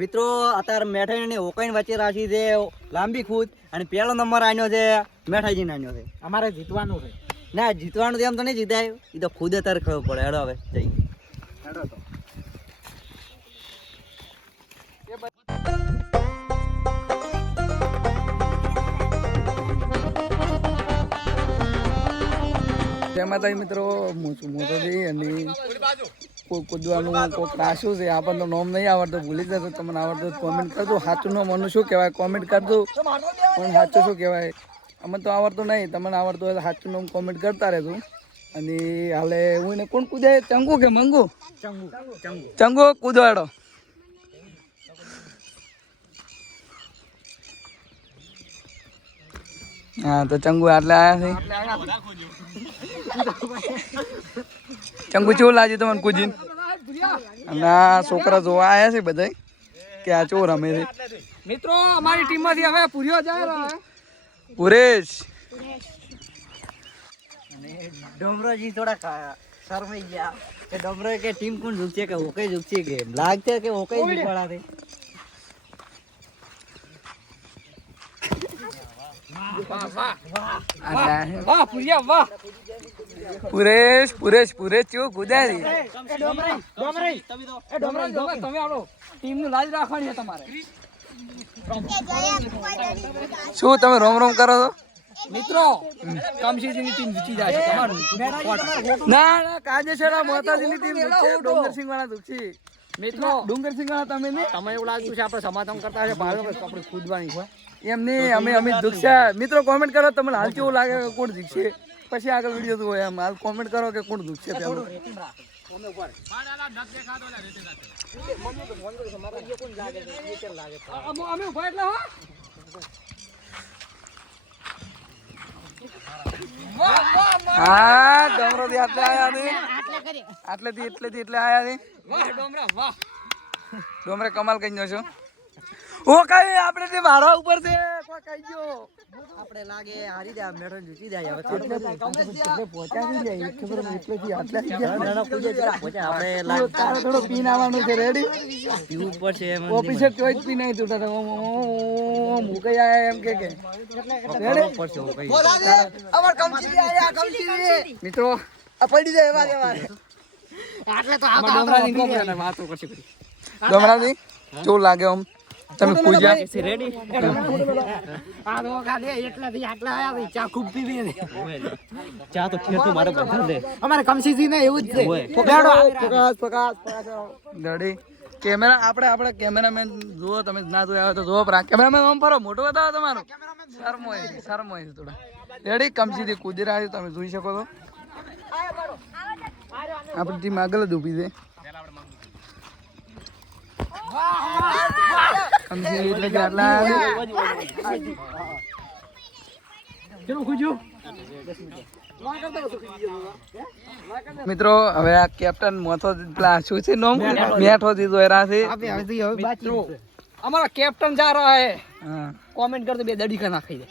મિત્રો અત્યારે મેઠાઈ ઓકાઈ વચ્ચે રાખી છે લાંબી કૂદ અને પહેલો નંબર આન્યો છે મેઠાઈજી આન્યો છે. અમારે જીતવાનું છે. ના જીતવાનું એમ તો નહીં જીતાય, એ તો ખુદ અત્યારે ખબર પડે. હેડો હવે જઈએ. હેડો તો તેમાં મિત્રો મોટોજી અને કૂદવાનું કોઈક રાખ્યું છે. આપણને તો નોમ નહીં આવડતું, ભૂલી જતો. તમને આવડતું કોમેન્ટ કરજો. સાચું નામ મને શું કહેવાય કોમેન્ટ કરજો. પણ સાચું શું કહેવાય અમને તો આવડતું નહીં. તમને આવડતું હોય તો સાચું નામ કોમેન્ટ કરતા રહેજો. અને હાલે હું એને કોણ કૂદે? ચંગુ કે મંગુ? ચંગુ કૂદવાડો. હા તો ચંગુ આટલે આવ્યા છે. ચંગુ કેવું લાગ્યું તમને કૂદીને? અને આ છોકરા જોવા આવ્યા છે બધા કે આ ચો રમે છે. મિત્રો અમારી ટીમ માંથી હવે પૂર્યો જાય રહ્યો પુરેશ અને ડોમરોજી થોડા શરમાઈ ગયા કે ડોમરો કે ટીમ કોણ ઝૂકશે કે હોકઈ ઝૂકશે કે લાગશે કે હોકઈ ઝૂકવાળા છે. વાહ પૂર્યા વાહ. પુરેશ પુરેશ પુરેશ ચેવું કૂદ્યા છે. તમે આવો ટીમ નું લાજ રાખવાની છે તમારે. શું તમે રોમ રોમ કરો છો? મિત્રો કમશીજીની ટીમ જીતી જાય છે તમારું. ના ના કાજેસરા મોતાજીની ટીમ જીતશે. ડુંગરસિંહ વાળા દુખી. મિત્રો ડુંગરસિંહ વાળા તમે નહીં? તમે એવું લાગતું છે આપણે સમાધાન કરતા છે ભાઈ આપણે ખુદવાની હોય એમ નહીં, અમે દુખશે. મિત્રો કોમેન્ટ કરો તમને હાલ કેવું લાગે કે કોણ જીતશે, પછી આગળ વિડીયો તો હોય. એમ હાલ કોમેન્ટ કરો કે કોણ દુખશે પેલું. અમે ઉભા એટલે હો. હા ડમરો થી આટલે આયા છે. આટલેથી એટલે આયા છે. વાહ ડોમરા વાહ. ડોમરે કમાલ કઈ નો છો. ઓ કઈ આપણે તે મારા ઉપર છે કોઈ કઈ ગયો. આપણે લાગે હારી જાય મેઠો જીતી જાય. હવે એટલે પહોંચ્યા નહીં લે એટલેથી આટલે આવી ગયા. આપણે લાગે તારે થોડો પીન આવવાનું છે. રેડી પીવું પડશે એમ ઓફિસર ચોઈસ પી નહીં તૂટા મુકઈ આયા એમ કે પડશે હોકઈ. મિત્રો આ પડી જાય એવા એવા ડોમરાની કોપરાને વાતો કરશે બધી. ડમરાજી કેવું લાગે આમ તમે પૂજા રેડી આ તો ખાલી એટલાથી આટલા આયા ભાઈ ચા ખૂબ પીવી ને. ચા તો ખેતું મારે બધા દે. અમારે કમસીજી ને એવું જ છે. રેડી કેમેરા આપણે કેમેરામેન જુઓ. તમે ના જોયા હોય તો જુઓ. કેમેરામેન આમ ફરો મોટો બતાવો તમારું. શરમ હોય છે થોડા. રેડી કમસીથી કૂદી રહ્યા છે તમે જોઈ શકો છો. આપણી ટીમ આગળ જ ઊભી છે. કમસી એટલે કે આટલા મિત્રો હવે આ કેપ્ટન મોથો પેલા શું છે નોમ મેઠો દીધો એરા છે. અમારા કેપ્ટન જા રહા હે. હા કોમેન્ટ કરતો બે દડી કા નાખી દે.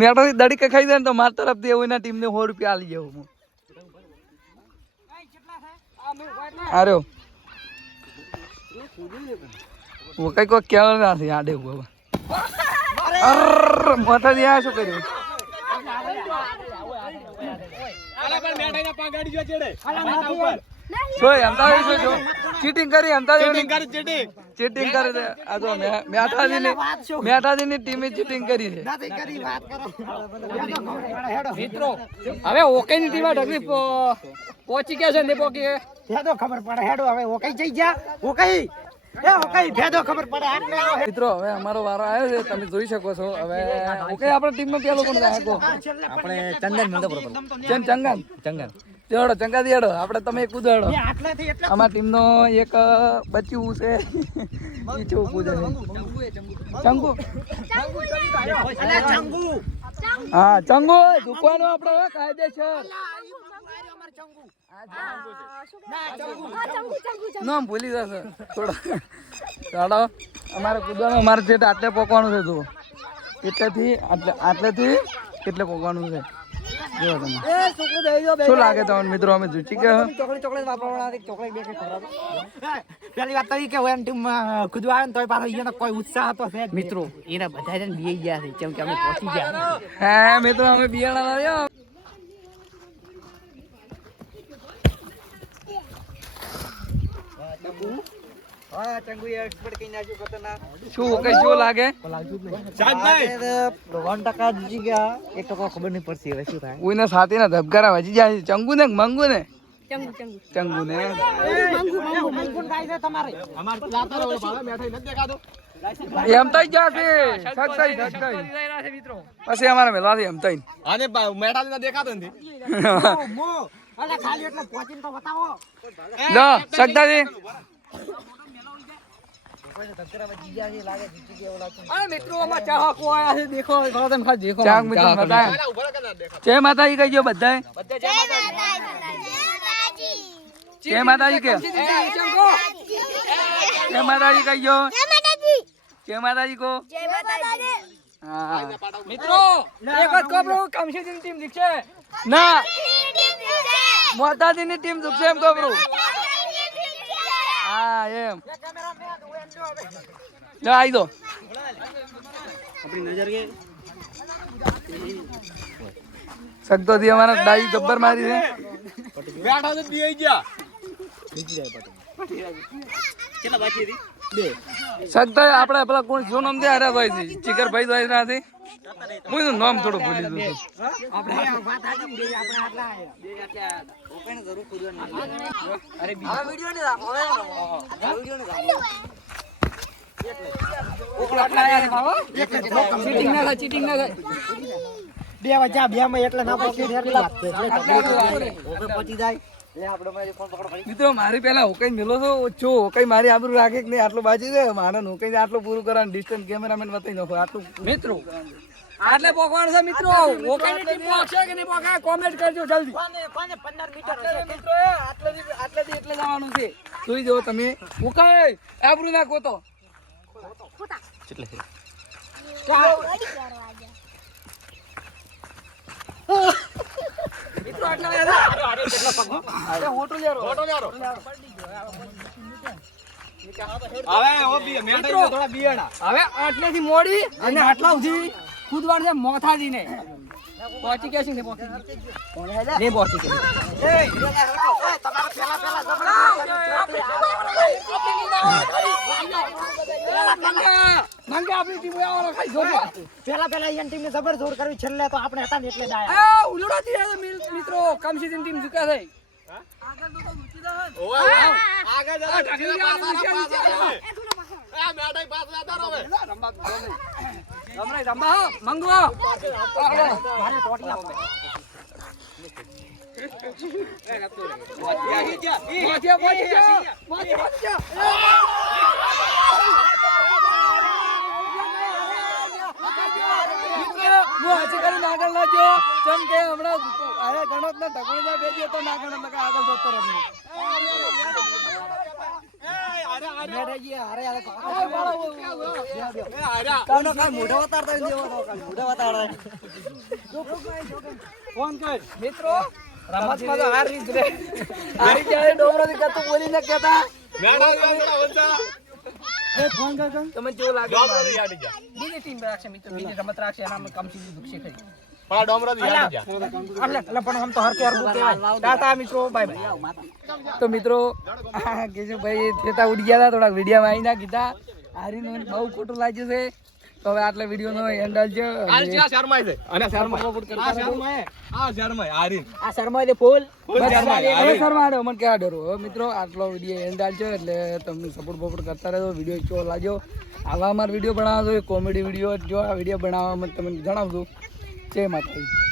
મેઠો થી દડી ખાઈ જાય ને તો મારી તરફથી એવું એના ટીમને 100 રૂપિયા આલી જવું હું. આર્યો वो कई को क्या ना थी आडे हुआ अरे मोटा दिया શું કર્યું? આલા પર મેઠાઈના પા ગાડી જો ચડે. સોય અંતાવી છો જો ચીટિંગ કરી અંતાવી ચીટિંગ કરી આ જો મેઠાજીની ટીમે ચીટિંગ કરી છે. મિત્રો હવે ઓકેની ટીમ ઢગલી પહોંચી ગયા છે ને પોકી ભેદો ખબર પડે. હેડો હવે ઓકઈ જઈ ગયા. ઓકઈ ભેદો ખબર પડે. મિત્રો હવે અમારો વારો આવ્યો છે. તમે જોઈ શકો છો. હવે ઓકે આપણા ટીમમાં પેલો કોણ છે? આપણે ચંદન મંદપુર ચંગન તેડો ચંગા દેડો આપણે તમે કૂદડો. અમારા ટીમનો એક બચ્યું છે ઈ ચો કૂદે છે. ચંગુ હા ચંગુ દુકાનો આપણે કાયદેસર નામ ભૂલી જશે થોડો. ચાલો અમારે કૂદવાનું અમારે જે આટલે પોકવાનું છે જુઓ. એટલેથી આટલેથી કેટલે પોકવાનું છે જો તમે. શું લાગે તમને મિત્રો? અમે જૂચી ગયા ચોકલેટ વાપરવાના ચોકલેટ બે પેલી વાત તો ઈ કે ઓન ટીમ કૂદવા આવે ને તોય પાછો ઈનો કોઈ ઉત્સાહ હતો છે મિત્રો એના બધા જણ બેહી ગયા છે કેમ કે અમે પહોંચી ગયા હા મિત્રો અમે બિયાણા લાવ્યા હા ચંગુ એક્સપર્ટ કઈ નાખ્યું ખતરનાક શું કઈ શું લાગે 1% જીતી ગયા 1% ખબર નહીં પડતી હવે શું થાય ઉઈને સાથે ના ધબકારા વજી જાય છે. ચંગુ ને મંગુ ને ચંગુ ને મંગુન ગાય છે તમારે અમાર લાતર ઓલો ભાવે મેઠાઈ નથી દેખાતો એમ તઈ જશે સક્સાઈ મિત્રો પછી અમારા મેલવાથી એમ તઈ આને મેઠા દેખાતો નથી મો અલા ખાલી એટલે પહોંચીને તો બતાવો લો સક્સાઈ અરે મિત્રો આમાં ચાહકો આયા છે દેખો તમે ખાલી દેખો ચાક મિત્રો બતા જય માતાજી કહીજો બધાય જય માતાજી કે જય માતાજી કહીજો જય માતાજી કો હા મિત્રો એક જ કોબરો કમશીની ટીમ દીક્ષે ના માતાજીની ટીમ દુખશે એમ કબરું હા એમ લો આવી દો આપણી નજર કે સગતો દી અમારા ડાઈ ગબ્બર મારી છે બેઠા તો બેહી ગયા કેટલા બાકી હતી સગતો આપણે પેલા કોણ શું નામ દે હારા ભાઈ છે ચિકર ભાઈ ભાઈ નથી હું એનું નામ થોડું ભૂલી દઉં છું આપણે વાત હાજી બે આપણે આટલા આયા ઓકેને જરૂર ખોદવાની અરે આ વિડિયો ને રાખો હવે વિડિયો ને રાખો આટલા આયા છે બાબા ચીટિંગ ના થાય બે વજા બે માં એટલે ના પહોંચી યાર વાત છે ઓકે પહોંચી જાય લે આપણે મારી ફોન પકડો ભાઈ મિત્રો મારી પેલા હોકઈ મેલો તો ઓછો હોકઈ મારી આબરૂ રાખે કે નહીં આટલું બાજી છે મારે હોકઈ આટલું પૂરું કરવાનું ડિસ્ટન્સ કેમેરામેન બતાવી નાખો આટલું મિત્રો આટલે પોકવાનું છે મિત્રો ઓકેની ટીમ પોકશે કે નહીં પોકા કોમેન્ટ કરજો જલ્દી 15 મીટર હશે મિત્રો આટલેથી એટલે જવાનું છે જોઈ જો તમે હોકઈ આબરૂ નાખો તો મિત્રો આટલા કેટલા પગ અરે હોટો લ્યારો હવે ઓ બી મેઠા થોડા બિયાણા હવે આટલેથી મોડી અને આટલા સુધી કૂદવાનું છે મોથાજી ને પહોંચી ગયા છે ને પહોંચી નહીં પહોંચી પેલા ટીમ ને જબર જોર કરવી છેલ્લે તો આપણે હતા ને એટલે જ આયા મિત્રો કમસીની ટીમ ઝુકા છે આગળ જરા ઢગલા પાછા આ મેઠાઈ પાછા તારો હવે રમવા મંગવા મારે ટોટી આપો આગળ લાજો જેમ કે હમણાં અરે ગણોત ને ઢગોળી ના બેજીએ તો ના ગણોત લગા આગળ જતો રહે ફોન કર મિત્રો રમતમાં તો હાર રીત રે હારી ક્યારે ડોમરો થી કતું બોલી ન કેતા ફોન કર તમને કેવું લાગે બીજી ટીમ રાખશે મિત્રો બીજી રમત રાખશે એના કમસી દુખશે ખરી પણ ડોમરો થી યાદ જા એટલે પણ આમ તો હર કે હર કહેવાય ટાટા મિત્રો બાય બાય તો મિત્રો કેશુભાઈ થેતા ઉડી ગયા હતા થોડાક વિડીયોમાં આવી ના કીધા હારીને બહુ ખોટું લાગ્યું છે તો હવે આટલા વિડીયોનો એન્ડ આવજો આ શર્માય છે અને શર્માય આ શર્માય હારીન આ શર્મા દે ફૂલ શર્મા મને કેવા ડરો હવે મિત્રો આટલો વિડીયો એન્ડ આવજો એટલે તમને સપોર્ટ બપોર્ટ કરતા રહેજો વિડીયો કેવો લાગ્યો આવા અમારા વિડીયો બનાવજો કોમેડી વિડીયો જો આ વિડીયો બનાવવામાં તમને જણાવજો જય માતાજી.